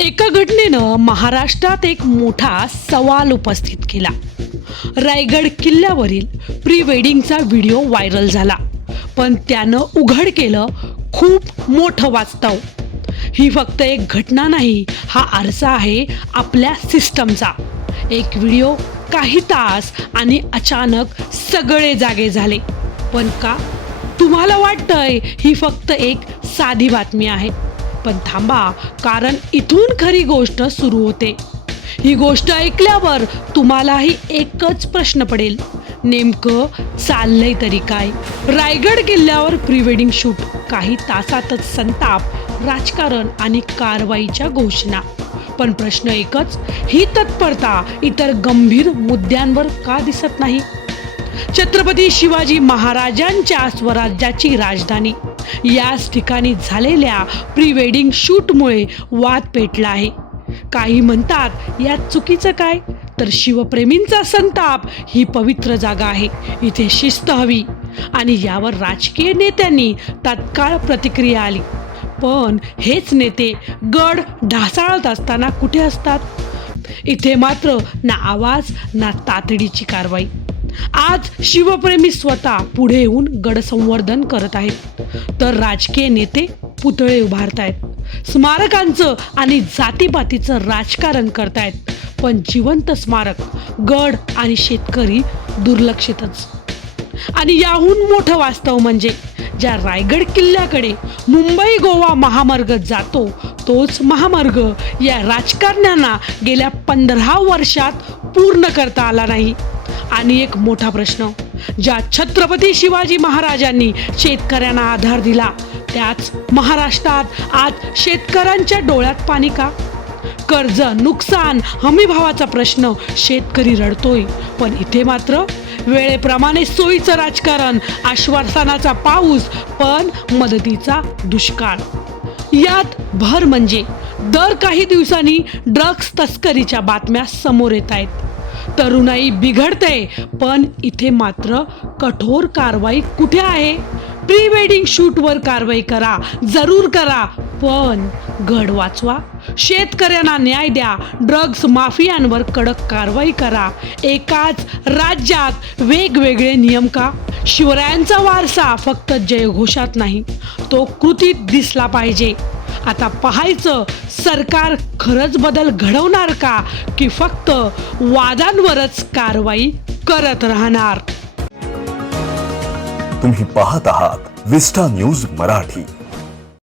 एका घटनेनं महाराष्ट्रात एक मोठा सवाल उपस्थित केला. रायगड किल्ल्यावरील प्री वेडिंगचा व्हिडिओ व्हायरल झाला, पण त्यानं उघड केलं खूप मोठं वास्तव. ही फक्त एक घटना नाही, हा आरसा आहे आपल्या सिस्टमचा. एक व्हिडिओ, काही तास आणि अचानक सगळे जागे झाले. पण का? तुम्हाला वाटतंय ही फक्त एक साधी बातमी आहे, पण थांबा, कारण इथून खरी गोष्ट सुरू होते. ही गोष्ट ऐकल्यावर तुम्हालाही एकच प्रश्न पडेल, नेमकं चाललंय तरी काय? रायगड किल्ल्यावर प्री वेडिंग शूट, काही तासातच संताप, राजकारण आणि कारवाईच्या घोषणा. पण प्रश्न एकच, ही तत्परता इतर गंभीर मुद्द्यांवर का दिसत नाही? छत्रपती शिवाजी महाराजांच्या स्वराज्याची राजधानी, याच ठिकाणी झालेल्या प्री वेडिंग शूटमुळे वाद पेटला आहे. काही म्हणतात यात चुकीचं काय, तर शिवप्रेमींचा संताप ही पवित्र जागा आहे, इथे शिस्त हवी, आणि यावर राजकीय नेत्यांनी तात्काळ प्रतिक्रिया आली. पण हेच नेते गड ढासाळत असताना कुठे असतात? इथे मात्र ना आवाज ना तातडीची कारवाई. आज शिवप्रेमी स्वतः पुढे येऊन गड संवर्धन करत आहेत, तर राजकीय नेते पुतळे उभारत आहेत, स्मारकांचं आणि जातीपातीचं राजकारण करतायत. पण जिवंत स्मारक, गड आणि शेतकरी दुर्लक्षितच. आणि याहून मोठं वास्तव म्हणजे, ज्या रायगड किल्ल्याकडे मुंबई गोवा महामार्ग जातो, तोच महामार्ग या राजकारण्यांना गेल्या 15 वर्षात पूर्ण करता आला नाही. आणि एक मोठा प्रश्न, ज्या छत्रपती शिवाजी महाराजांनी शेतकऱ्यांना आधार दिला, त्याच महाराष्ट्रात आज शेतकऱ्यांच्या डोळ्यात पाणी का? कर्ज, नुकसान, हमीभावाचा प्रश्न, शेतकरी रडतोय, पण इथे मात्र वेळेप्रमाणे सोयीचं राजकारण, आश्वासनाचा पाऊस, पण मदतीचा दुष्काळ. यात भर म्हणजे दर काही दिवसांनी ड्रग्ज तस्करीच्या बातम्या समोर येत आहेत. तरुणाई बिघडते, पण इथे मात्र कठोर कारवाई कुठे आहे? प्री वेडिंग शूटवर कारवाई करा, जरूर करा, पण गड वाचवा, शेतकऱ्यांना न्याय द्या, ड्रग्ज माफियांवर कडक कारवाई करा. एकाच राज्यात वेगवेगळे नियम का? शिवरायांचा वारसा फक्त जयघोषात नाही, तो कृतीत दिसला पाहिजे. आता पाहायचं, सरकार खरंच बदल घडवणार का, की फक्त वादांवरच कारवाई करत राहणार? तुम्ही पाहत आहात विस्टा न्यूज मराठी.